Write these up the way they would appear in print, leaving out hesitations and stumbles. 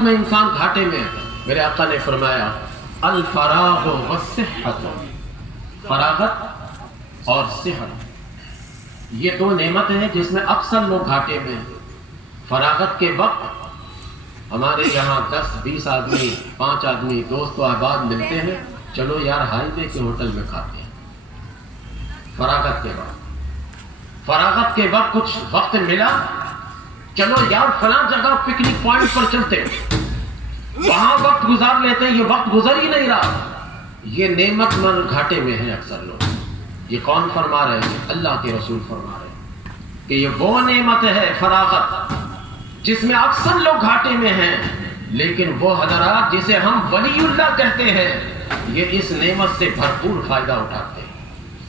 میں انسان گھاٹے میں ہے۔ میرے آقا نے فرمایا الفراغ والصحت، فراغت اور صحت یہ دو نعمتیں ہیں جس میں اکثر لوگ گھاٹے میں ہیں۔ فراغت کے وقت ہمارے یہاں 10-20 آدمی 5 آدمی دوست و احباب ملتے ہیں، چلو یار ہائی وے کے ہوٹل میں کھاتے ہیں۔ فراغت کے وقت کچھ وقت ملا، چلو یار فلاں جگہ پکنک پوائنٹ پر چلتے ہیں، وہاں وقت گزار لیتے ہیں۔ یہ وقت گزر ہی نہیں رہا، یہ نعمت من گھاٹے میں ہیں اکثر لوگ۔ یہ کون فرما رہے ہیں؟ اللہ کے رسول فرما رہے ہیں کہ یہ وہ نعمت ہے فراغت جس میں اکثر لوگ گھاٹے میں ہیں، لیکن وہ حضرات جسے ہم ولی اللہ کہتے ہیں یہ اس نعمت سے بھرپور فائدہ اٹھاتے ہیں۔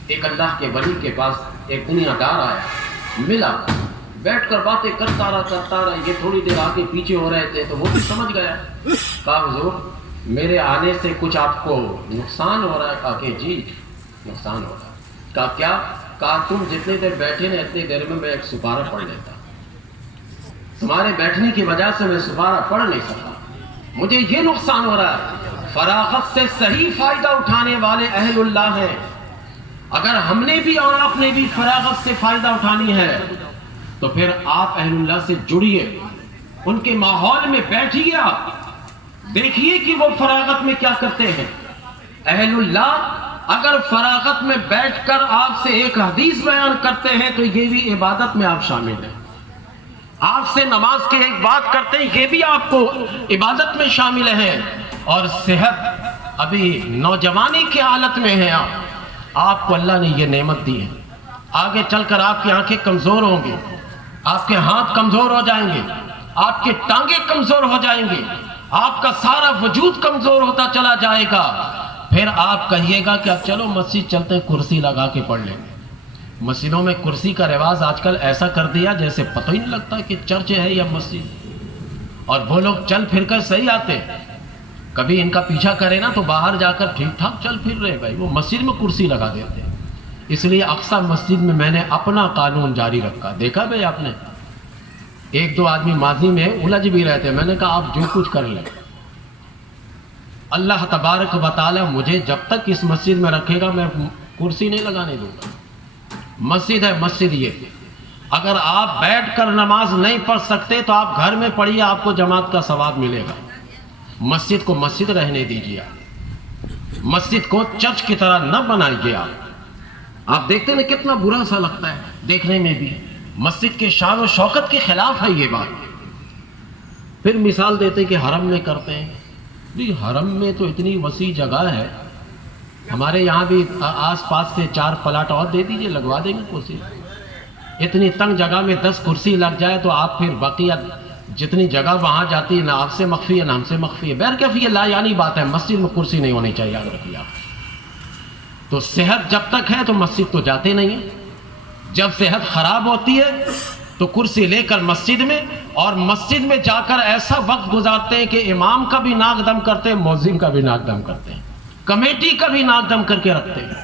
ایک اللہ کے ولی کے پاس ایک دنیا دار آیا، ملا، بیٹھ کر باتیں کرتا رہا، یہ تھوڑی دیر آگے پیچھے ہو رہے تھے تو وہ بھی سمجھ گیا۔ کہا حضور میرے آنے سے کچھ آپ کو نقصان ہو رہا ہے؟ کہا کہ جی نقصان ہو رہا ہے۔ کہا کیا؟ کہا تم جتنے دیر بیٹھے نا اتنے دیر میں ایک سپارہ پڑھ لیتا، تمہارے بیٹھنے کی وجہ سے میں سپارہ پڑھ نہیں سکا، مجھے یہ نقصان ہو رہا ہے۔ فراغت سے صحیح فائدہ اٹھانے والے اہل اللہ ہیں۔ اگر ہم نے بھی اور آپ نے بھی فراغت سے فائدہ اٹھانی ہے تو پھر آپ اہل اللہ سے جڑیے، ان کے ماحول میں بیٹھیے، آپ دیکھیے کہ وہ فراغت میں کیا کرتے ہیں۔ اہل اللہ اگر فراغت میں بیٹھ کر آپ سے ایک حدیث بیان کرتے ہیں تو یہ بھی عبادت میں آپ شامل ہیں۔ آپ سے نماز کی ایک بات کرتے ہیں، یہ بھی آپ کو عبادت میں شامل ہیں۔ اور صحت، ابھی نوجوانی کی حالت میں ہیں آپ کو اللہ نے یہ نعمت دی ہے۔ آگے چل کر آپ کی آنکھیں کمزور ہوں گی، آپ کے ہاتھ کمزور ہو جائیں گے، آپ کے ٹانگیں کمزور ہو جائیں گے، آپ کا سارا وجود کمزور ہوتا چلا جائے گا۔ پھر آپ کہیے گا کہ اب چلو مسجد چلتے ہیں، کرسی لگا کے پڑھ لیں گے۔ مسجدوں میں کرسی کا رواج آج کل ایسا کر دیا جیسے پتہ ہی نہیں لگتا کہ چرچ ہے یا مسجد، اور وہ لوگ چل پھر کر صحیح آتے ہیں، کبھی ان کا پیچھا کرے نا تو باہر جا کر ٹھیک ٹھاک چل پھر رہے بھائی، وہ مسجد میں کرسی لگا دیتے ہیں۔ اس لیے اقصی مسجد میں میں نے اپنا قانون جاری رکھا۔ دیکھا بھائی آپ نے، 1-2 آدمی ماضی میں الجھ بھی رہتے، میں نے کہا آپ جو کچھ کر لیں، اللہ تبارک و تعالی مجھے جب تک اس مسجد میں رکھے گا میں کرسی نہیں لگانے دوں گا۔ مسجد ہے مسجد یہ، اگر آپ بیٹھ کر نماز نہیں پڑھ سکتے تو آپ گھر میں پڑھیے، آپ کو جماعت کا ثواب ملے گا۔ مسجد کو مسجد رہنے دیجیے، مسجد کو چرچ کی طرح نہ بنائیے۔ آپ دیکھتے ہیں کتنا برا سا لگتا ہے دیکھنے میں بھی، مسجد کے شان و شوکت کے خلاف ہے یہ بات۔ پھر مثال دیتے کہ حرم میں کرتے ہیں، جی حرم میں تو اتنی وسیع جگہ ہے، ہمارے یہاں بھی آس پاس سے 4 پلاٹ اور دے دیجئے، لگوا دیں گے کرسی۔ اتنی تنگ جگہ میں 10 کرسی لگ جائے تو آپ پھر بقیہ جتنی جگہ وہاں جاتی ہے نہ آپ سے مخفی ہے نہ ہم سے مخفی ہے۔ بہرکیف یہ لا یعنی بات ہے، مسجد میں کرسی نہیں ہونی چاہیے، یاد رکھیے آپ۔ تو صحت جب تک ہے تو مسجد تو جاتے نہیں ہیں، جب صحت خراب ہوتی ہے تو کرسی لے کر مسجد میں، اور مسجد میں جا کر ایسا وقت گزارتے ہیں کہ امام کا بھی ناک دم کرتے ہیں، مؤذن کا بھی ناک دم کرتے ہیں، کمیٹی کا بھی ناک دم کر کے رکھتے ہیں۔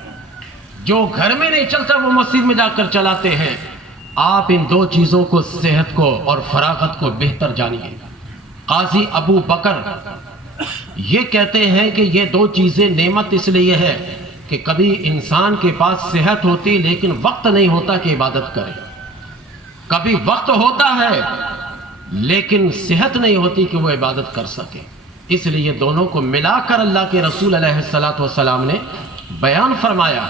جو گھر میں نہیں چلتا وہ مسجد میں جا کر چلاتے ہیں۔ آپ ان 2 چیزوں کو، صحت کو اور فراغت کو بہتر جانیے۔ قاضی ابو بکر یہ کہتے ہیں کہ یہ 2 چیزیں نعمت اس لیے ہے کہ کبھی انسان کے پاس صحت ہوتی لیکن وقت نہیں ہوتا کہ عبادت کرے، کبھی وقت ہوتا ہے لیکن صحت نہیں ہوتی کہ وہ عبادت کر سکے۔ اس لیے دونوں کو ملا کر اللہ کے رسول علیہ السلام نے بیان فرمایا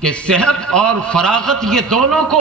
کہ صحت اور فراغت یہ دونوں کو